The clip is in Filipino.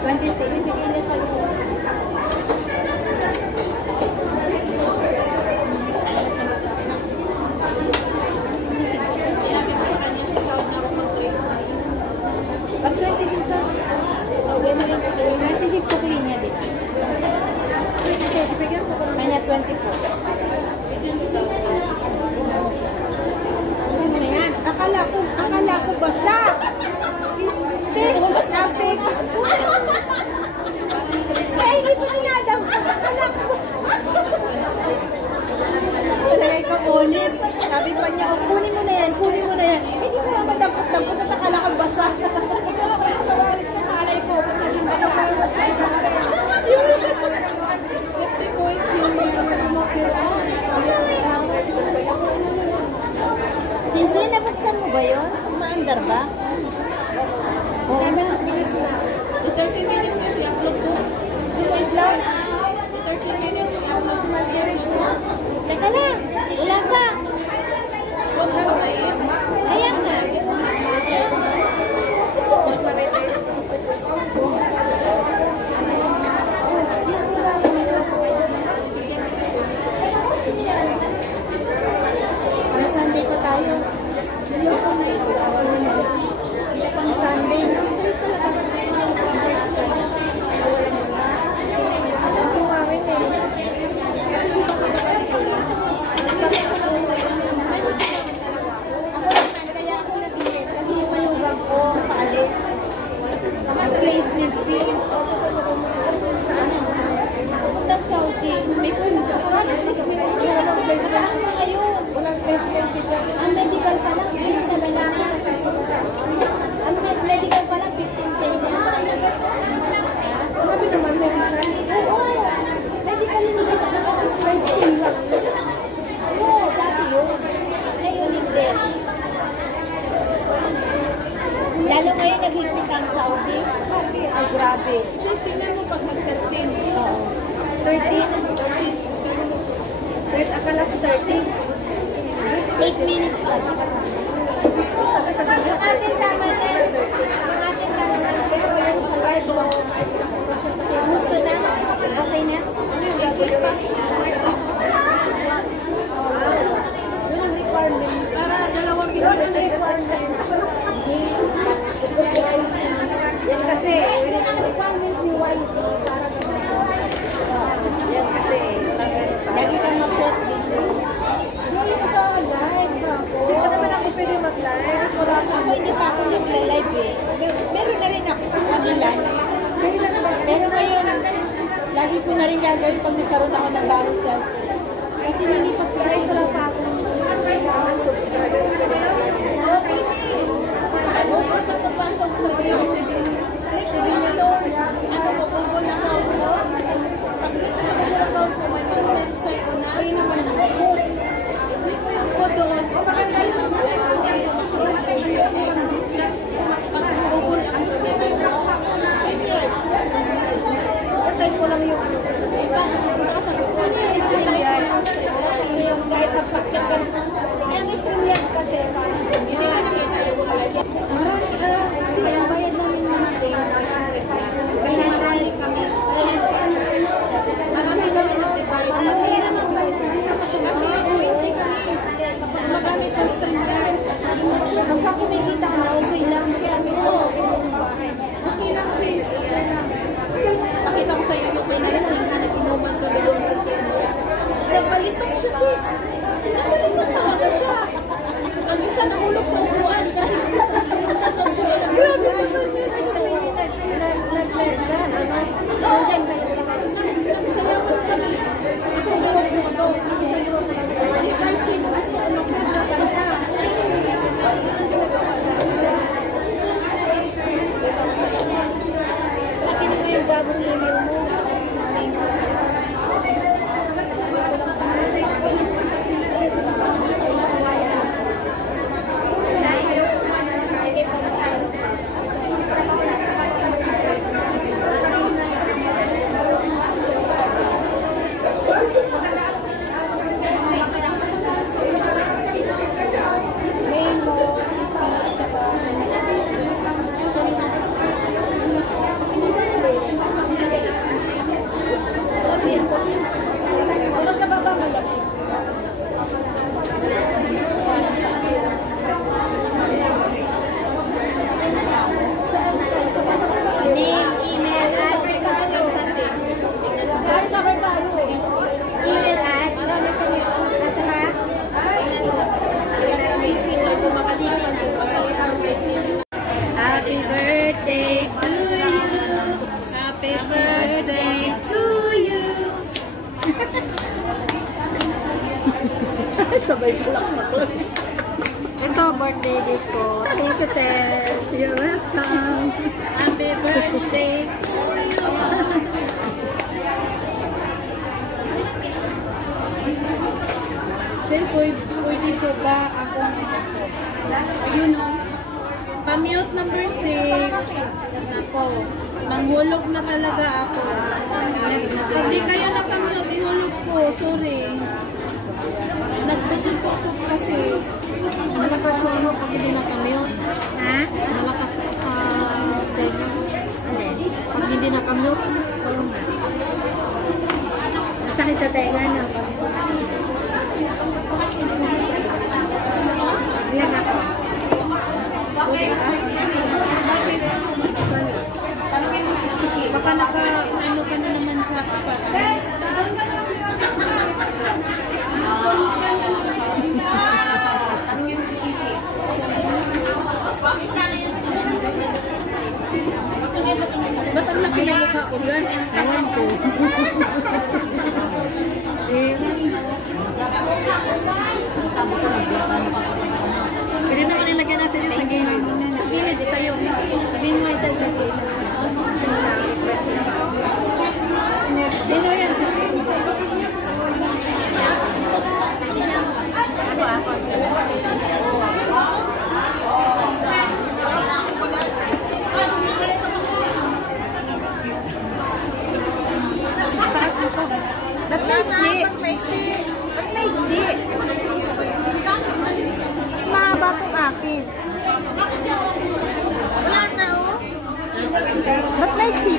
26. Bigyan niya sa loob. Sinabi ko sa kanya sa sahod na ako mag-trade. Pag 26 na? Okay na lang sa 26 sa linya din. Kanya 24. Ano na yan? Akala ko basa. Basta fake. Ay, hindi ko sinadam. Akala ko. Talagay ko ulit. Sabi pa niya, kunin mo na yan, kunin mo na yan. Hindi ko naman dampot-dampot at akala ko basa. Sa walit sa kalay ko. Naging basa pa yung basa. Hindi ko Since nabuksan mo ba yun? Maandar ba? Oo. 30 minutes kasi upload ko. Wait lang. 30 minutes upload ko. Teka lang. Wala pa. Huwag mo patayin. Kaya nga. Sunday pa tayo. Pang Sunday. Kaya ako nabili kasi yung malugang ko paalis. Mag-placement din. Puntang Saudi. May punta. Walang placement. Mataas na ngayon. Walang placement dito. Ang medical pa lang, dito sa lalaki. Ang medical pa lang, 15K na. Grabe naman, medical. Oo. Medical hindi ka na ako 20 lang. Oo, dati yun. Ngayon hindi. Lalo ngayon naghihigpit ang Saudi. Ay, grabe. Kasi tingnan mo pag nag-13. Oo. 13? Akala ko 30. 8 minutes pa. Yung atin tama na. Yung atin tama na. Pero sa bardo. Gusto na. Okay na. Yung requirements. Para 2 minutes. Yan kasi. Yung requirements ni YT. Yan kasi. Lagi kang mag-short video. Yung sa live ako. Hindi pa naman ako pwede mag-live. Ako hindi pa ako nag-live eh. Meron na rin ako mag-live. Pero ngayon, lagi ko na rin gagawin pag nagkaroon ako ng bagong cellphone. Kasi nilipat ko rin wala sa akin. Subscriber. Ano ba ito pagpasok sa video? Click mo ito. Ano mo, Google account mo? Pag-click mo sa Google account mo, may mag-send sa'yo na code. I-click mo yung code doon. Pag-Google account mo, Patay ko lang yung ano. Yung kahit napagkakan. Ang stream yan kasi. hindi ko nakita yung mga live. Marami, ang bayad namin Sabay palakpak. Ito, birthday gift ko. Thank you, sir. You're welcome. Happy birthday to you. Sir, pwede po ba akong ayun o. Pa-mute number 6. Nako, manghulog na talaga ako. Pag di kayo nakamute, ihulog ko. Sorry. Nagbutututok kasi. Malakas mo ano pag hindi nakamute. Ha? Malakas sa tenga. Pag hindi nakamute, walang na. Masakit sa tenga na. Ilan ako? Buti ka? Bakit? Baka ano ka na naman sa hotspot. Ba't ang laki na mukha ko dyan? Ewan ko. Pwede naman nilagyan natin yung sa gilid. Sa gilid, di tayo. Sabihin mo isa sa gilid. Sino yan? Si Sino? Taas mo ko. Ba't maiksi? Ba't maiksi? Mas mahaba kong akin. Wala na, oh. Ba't maiksi